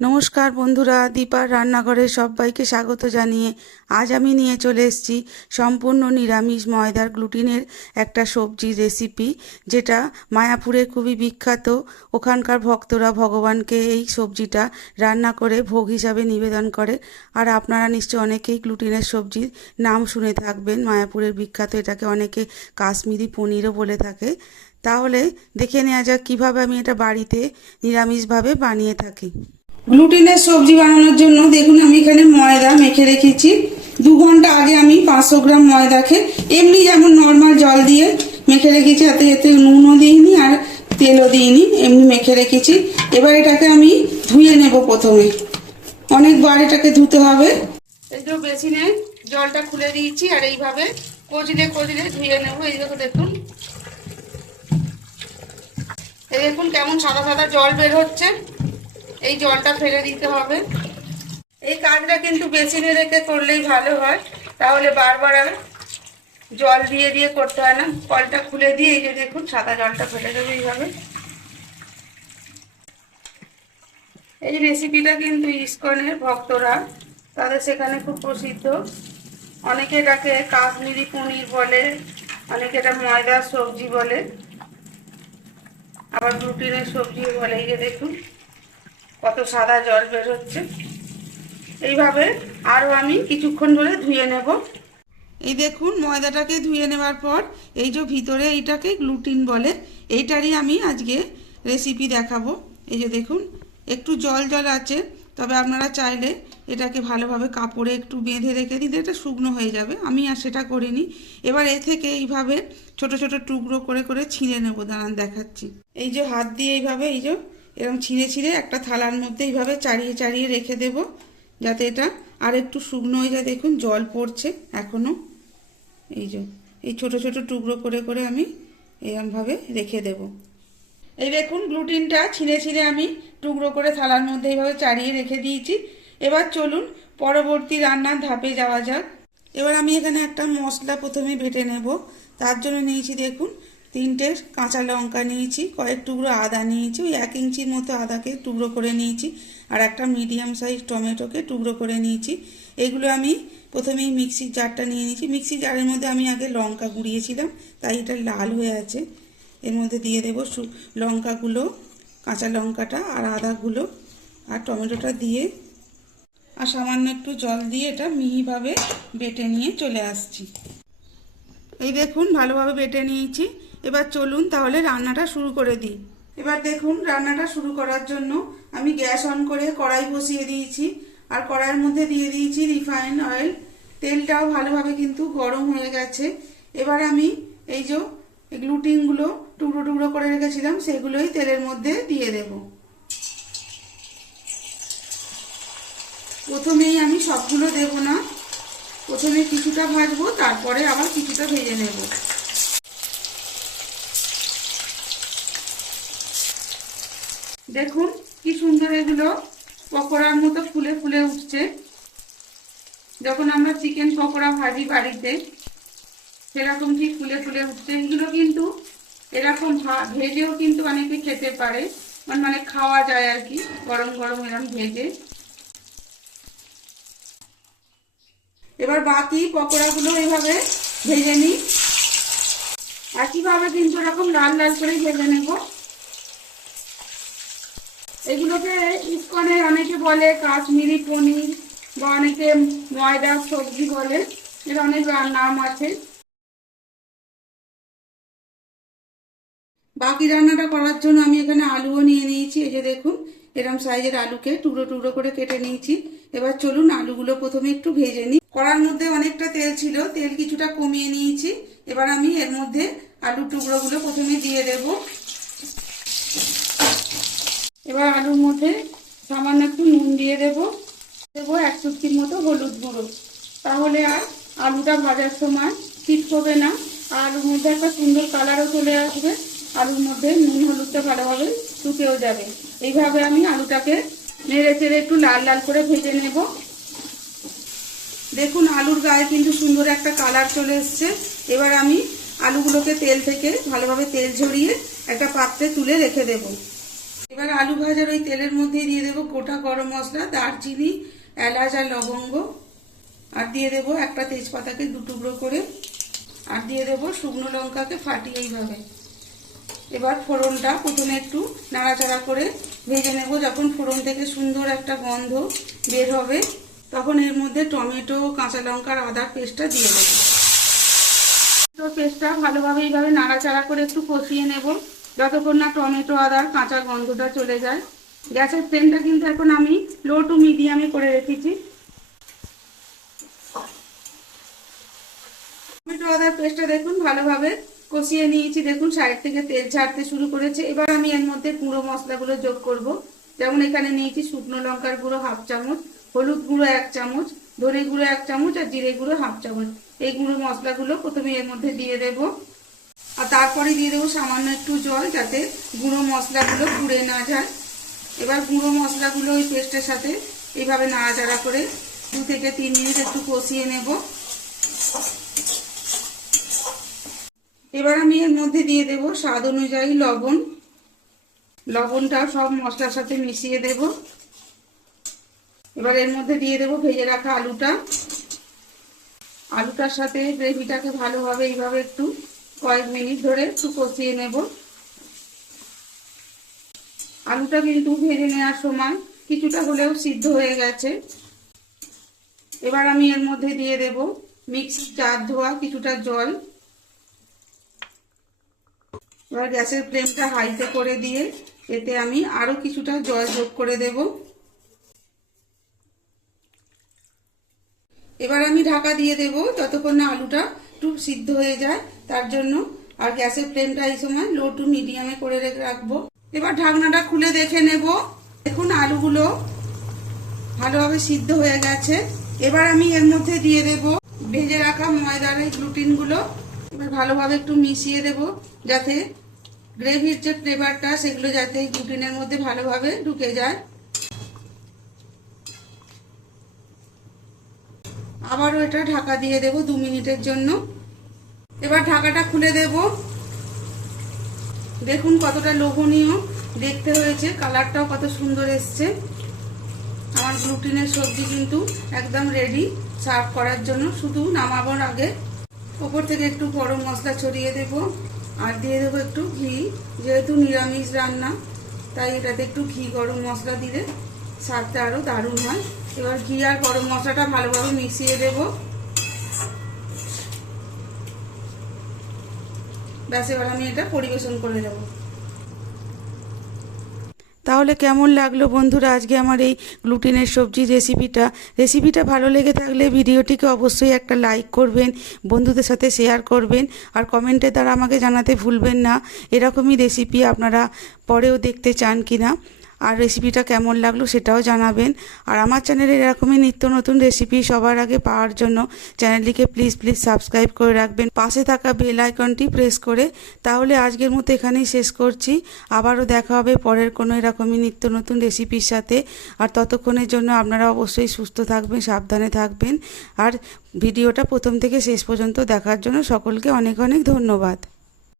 নমস্কার বন্ধুরা, দীপার রান্নাঘরে সবাইকে স্বাগত জানিয়ে আজ আমি নিয়ে চলে এসেছি সম্পূর্ণ নিরামিষ ময়দার গ্লুটিনের একটা সবজির রেসিপি, যেটা মায়াপুরে খুবই বিখ্যাত। ওখানকার ভক্তরা ভগবানকে এই সবজিটা রান্না করে ভোগ হিসাবে নিবেদন করে। আর আপনারা নিশ্চয় অনেকেই গ্লুটিনের সবজির নাম শুনে থাকবেন। মায়াপুরের বিখ্যাত, এটাকে অনেকে কাশ্মীরি পনিরও বলে থাকে। তাহলে দেখে নেওয়া যাক কীভাবে আমি এটা বাড়িতে নিরামিষভাবে বানিয়ে থাকি। গ্লুটেনের সবজি বানানোর জন্য দেখুন আমি এখানে ময়দা মেখে রেখেছি। 2 ঘন্টা আগে আমি 500 গ্রাম ময়দাকে এমনি যেমন নর্মাল জল দিয়ে মেখে রেখেছি, এতে নুনও দিইনি আর তেলও দিইনি, এমনি মেখে রেখেছি। এবার এটাকে আমি ধুয়ে নেব। প্রথমে অনেকবার এটাকে ধুতে হবে। এই যে বেসিনে জলটা খুলে দিয়েছি আর এইভাবে কচলে কচলে ধুয়ে নেব। এই দেখুন, এই দেখুন কেমন সাদা সাদা জল বের হচ্ছে। এই জলটা ফেলে দিতে হবে। এই কাজটা কিন্তু বেসিনে রেখে করলেই ভালো হয়, তাহলে বারবার আর জল দিয়ে দিয়ে করতে হয় না। কলটা খুলে দিয়ে এই যে দেখুন সাদা জলটা ফেলে দেবো এইভাবে। এই রেসিপিটা কিন্তু ইসকনের ভক্তরা, তাদের সেখানে খুব প্রসিদ্ধ। অনেকে এটাকে কাশ্মীরি পনির বলে, অনেকে এটা ময়দার সবজি বলে, আবার গ্লুটিনের সবজি বলে। এই যে দেখুন কত সাদা জল বের হচ্ছে। এইভাবে আরও আমি কিছুক্ষণ ধরে ধুয়ে নেব। এই দেখুন ময়দাটাকে ধুয়ে নেওয়ার পর এই যে ভিতরে এইটাকে গ্লুটিন বলে, এইটারই আমি আজকে রেসিপি দেখাবো। এই যে দেখুন একটু জল জল আছে, তবে আপনারা চাইলে এটাকে ভালোভাবে কাপড়ে একটু বেঁধে রেখে দিলে এটা শুকনো হয়ে যাবে। আমি আর সেটা করিনি। এবার এ থেকে এইভাবে ছোট ছোট টুকরো করে করে ছিঁড়ে নেব। দাঁড়ান দেখাচ্ছি। এই যে হাত দিয়ে এইভাবে এই যে এরকম ছিঁড়ে ছিঁড়ে একটা থালার মধ্যে এইভাবে চাড়িয়ে চাড়িয়ে রেখে দেব, যাতে এটা আর একটু শুকনো হয়ে যায়। দেখুন জল পড়ছে এখনও। এই যে এই ছোট ছোট টুকরো করে করে আমি এরকমভাবে রেখে দেব। এই দেখুন গ্লুটিনটা ছিঁড়ে ছিঁড়ে আমি টুকরো করে থালার মধ্যে এইভাবে চাড়িয়ে রেখে দিয়েছি। এবার চলুন পরবর্তী রান্নার ধাপে যাওয়া যাক। এবার আমি এখানে একটা মশলা প্রথমে বেটে নেব। তার জন্য নিয়েছি দেখুন 3টে কাঁচা লঙ্কা নিয়েছি, কয়েক টুকরো আদা নিয়েছি, ওই 1 ইঞ্চির মতো আদাকে টুকরো করে নিয়েছি, আর একটা মিডিয়াম সাইজ টমেটোকে টুকরো করে নিয়েছি। এগুলো আমি প্রথমেই মিক্সির জারটা নিয়ে নিয়েছি। মিক্সির জারের মধ্যে আমি আগে লঙ্কা গুঁড়িয়েছিলাম, তাই এটা লাল হয়ে আছে। এর মধ্যে দিয়ে দেবো লঙ্কাগুলো, কাঁচা লঙ্কাটা আর আদাগুলো আর টমেটোটা দিয়ে আর সামান্য একটু জল দিয়ে এটা মিহিভাবে বেটে নিয়ে চলে আসছি। এই দেখুন ভালোভাবে বেটে নিয়েছি। এবার চলুন তাহলে রান্নাটা শুরু করে দিই। এবার দেখুন রান্নাটা শুরু করার জন্য আমি গ্যাস অন করে কড়াই বসিয়ে দিয়েছি, আর কড়াইয়ের মধ্যে দিয়ে দিয়েছি রিফাইন্ড অয়েল। তেলটাও ভালোভাবে কিন্তু গরম হয়ে গেছে। এবার আমি এই যে গ্লুটিনগুলো টুকরো টুকরো করে রেখেছিলাম সেগুলোই তেলের মধ্যে দিয়ে দেব। প্রথমেই আমি সবগুলো দেব না, প্রথমে কিছুটা ভাজবো, তারপরে আবার কিছুটা ভেজে নেব। দেখুন কি সুন্দর এগুলো পকোড়ার মতো ফুলে ফুলে উঠছে। যখন আমরা চিকেন পকোড়া ভাজি বাড়িতে, সেরকম ঠিক ফুলে ফুলে উঠছে। এগুলো কিন্তু এরকম ভেজেও কিন্তু অনেকে খেতে পারে, মানে খাওয়া যায় আর কি, গরম গরম এরকম ভেজে। এবার বাকি পকোড়াগুলো এইভাবে ভেজে নিই। একইভাবে কিন্তু এরকম লাল লাল করে ভেজে নেব। এগুলোকে ইসকনের অনেকে বলে কাশ্মীরি পনির বা অনেকে ময়দার সবজি বলে, এর অনেক নাম আছে। বাকি রান্নাটা করার জন্য আমি এখানে আলুও নিয়ে নিয়েছি। এই যে দেখুন এরকম সাইজের আলুকে টুকরো টুকরো করে কেটে নিয়েছি। এবার চলুন আলুগুলো প্রথমে একটু ভেজে নিই। কড়ার মধ্যে অনেকটা তেল ছিল, তেল কিছুটা কমিয়ে নিয়েছি। এবার আমি এর মধ্যে আলুর টুকরোগুলো প্রথমে দিয়ে দেব। এবার আলুর মধ্যে সামান্য একটু নুন দিয়ে দেবো 1 চুটকির মতো হলুদ গুঁড়ো, তাহলে আর আলুটা ভাজার সময় ছিটকবে না, আর আলুর মধ্যে একটা সুন্দর কালারও চলে আসবে। আলুর মধ্যে নুন হলুদটা ভালোভাবে শুকেও যাবে। এইভাবে আমি আলুটাকে নেড়ে চেড়ে একটু লাল লাল করে ভেজে নেব। দেখুন আলুর গায়ে কিন্তু সুন্দর একটা কালার চলে এসছে। এবার আমি আলুগুলোকে তেল থেকে ভালোভাবে তেল ঝরিয়ে একটা পাত্রে তুলে রেখে দেব। এবার আলু ভাজার ওই তেলের মধ্যেই দিয়ে দেবো গোটা গরম মশলা, দারচিনি, এলাচ আর লবঙ্গ, আর দিয়ে দেবো একটা তেজপাতাকে 2 টুকরো করে, আর দিয়ে দেবো শুকনো লঙ্কাকে ফাটিয়ে এইভাবে। এবার ফোড়নটা প্রথমে একটু নাড়াচাড়া করে ভেজে নেব। যখন ফোড়ন থেকে সুন্দর একটা গন্ধ বের হবে তখন এর মধ্যে টমেটো, কাঁচা লঙ্কার আদার পেস্টটা দিয়ে দেবো। পেস্টটা ভালোভাবে এইভাবে নাড়াচাড়া করে একটু কষিয়ে নেব যতক্ষণ না টমেটো আদার কাঁচা গন্ধটা চলে যায়। গ্যাসের ফ্লেমটা কিন্তু এখন আমি লো টু মিডিয়ামে করে রেখেছি। টমেটো আদার পেস্টটা দেখুন ভালোভাবে কষিয়ে নিয়েছি। দেখুন সাইড থেকে তেল ছাড়তে শুরু করেছে। এবার আমি এর মধ্যে গুঁড়ো মশলাগুলো যোগ করব। যেমন এখানে নিয়েছি শুকনো লঙ্কার গুঁড়ো 1/2 চামচ, হলুদ গুঁড়ো 1 চামচ, ধনে গুঁড়ো 1 চামচ আর জিরে গুঁড়ো 1/2 চামচ। এই গুঁড়ো মশলাগুলো প্রথমে এর মধ্যে দিয়ে দেব, আর তারপরে দিয়ে দেবো সামান্য একটু জল, যাতে গুঁড়ো মশলাগুলো পুড়ে না যায়। এবার গুঁড়ো মশলাগুলো ওই পেস্টের সাথে এইভাবে নাড়াচাড়া করে 2 থেকে 3 মিনিট একটু কষিয়ে নেব। এবার আমি এর মধ্যে দিয়ে দেব স্বাদ অনুযায়ী লবণ। লবণটা সব মশলার সাথে মিশিয়ে দেব। এবার এর মধ্যে দিয়ে দেব ভেজে রাখা আলুটা। আলুটার সাথে গ্রেভিটাকে ভালোভাবে এইভাবে একটু কয়েক মিনিট ধরে একটু কষিয়ে নেব। আলুটা কিন্তু ভেজে নেওয়ার সময় কিছুটা হলেও সিদ্ধ হয়ে গেছে। এবার আমি এর মধ্যে দিয়ে দেব মিক্সির জার ধোয়া কিছুটা জল। এবার গ্যাসের ফ্লেমটা হাইতে করে দিয়ে এতে আমি আরো কিছুটা জল যোগ করে দেব। এবার আমি ঢাকা দিয়ে দেব যতক্ষণ না আলুটা একটু সিদ্ধ হয়ে যায় তার জন্য। আর গ্যাসের ফ্লেমটা এই সময় লো টু মিডিয়ামে করে রাখবো। এবার ঢাকনাটা খুলে দেখে নেব। দেখুন আলুগুলো ভালোভাবে সিদ্ধ হয়ে গেছে। এবার আমি এর মধ্যে দিয়ে দেব ভেজে রাখা ময়দার এই গ্লুটিনগুলো। এবার ভালোভাবে একটু মিশিয়ে দেব যাতে গ্রেভির যে ফ্লেভারটা সেগুলো যাতে গ্লুটিনের মধ্যে ভালোভাবে ঢুকে যায়। আবারও এটা ঢাকা দিয়ে দেব 2 মিনিটের জন্য। এবার ঢাকাটা খুলে দেব। দেখুন কতটা লোভনীয় দেখতে হয়েছে, কালারটাও কত সুন্দর এসছে। আমার গ্লুটিনের সবজি কিন্তু একদম রেডি সার্ভ করার জন্য। শুধু নামাবার আগে উপর থেকে একটু গরম মশলা ছড়িয়ে দেব, আর দিয়ে দেবো একটু ঘি। যেহেতু নিরামিষ রান্না তাই এটাতে একটু ঘি গরম মশলা দিলে স্বাদটা আরও দারুণ হয়। এবার ঘি আর গরম মশলাটা ভালোভাবে মিশিয়ে দেব। ব্যাস এবার আমি এটা পরিবেশন করে দেব। তাহলে কেমন লাগলো বন্ধুরা আজকে আমার এই গ্লুটিনের সবজি রেসিপিটা ভালো লেগে থাকলে ভিডিওটিকে অবশ্যই একটা লাইক করবেন, বন্ধুদের সাথে শেয়ার করবেন, আর কমেন্টের দ্বারা আমাকে জানাতে ভুলবেন না এরকমই রেসিপি আপনারা পরেও দেখতে চান কিনা, আর রেসিপিটা কেমন লাগলো সেটাও জানাবেন। আর আমার চ্যানেলে এরকমই নিত্য নতুন রেসিপি সবার আগে পাওয়ার জন্য চ্যানেলটিকে প্লিজ সাবস্ক্রাইব করে রাখবেন, পাশে থাকা বেল আইকনটি প্রেস করে। তাহলে আজকের মতো এখানেই শেষ করছি। আবারও দেখা হবে পরের কোনো এরকমই নিত্য নতুন রেসিপির সাথে। আর ততক্ষণের জন্য আপনারা অবশ্যই সুস্থ থাকবেন, সাবধানে থাকবেন। আর ভিডিওটা প্রথম থেকে শেষ পর্যন্ত দেখার জন্য সকলকে অনেক অনেক ধন্যবাদ।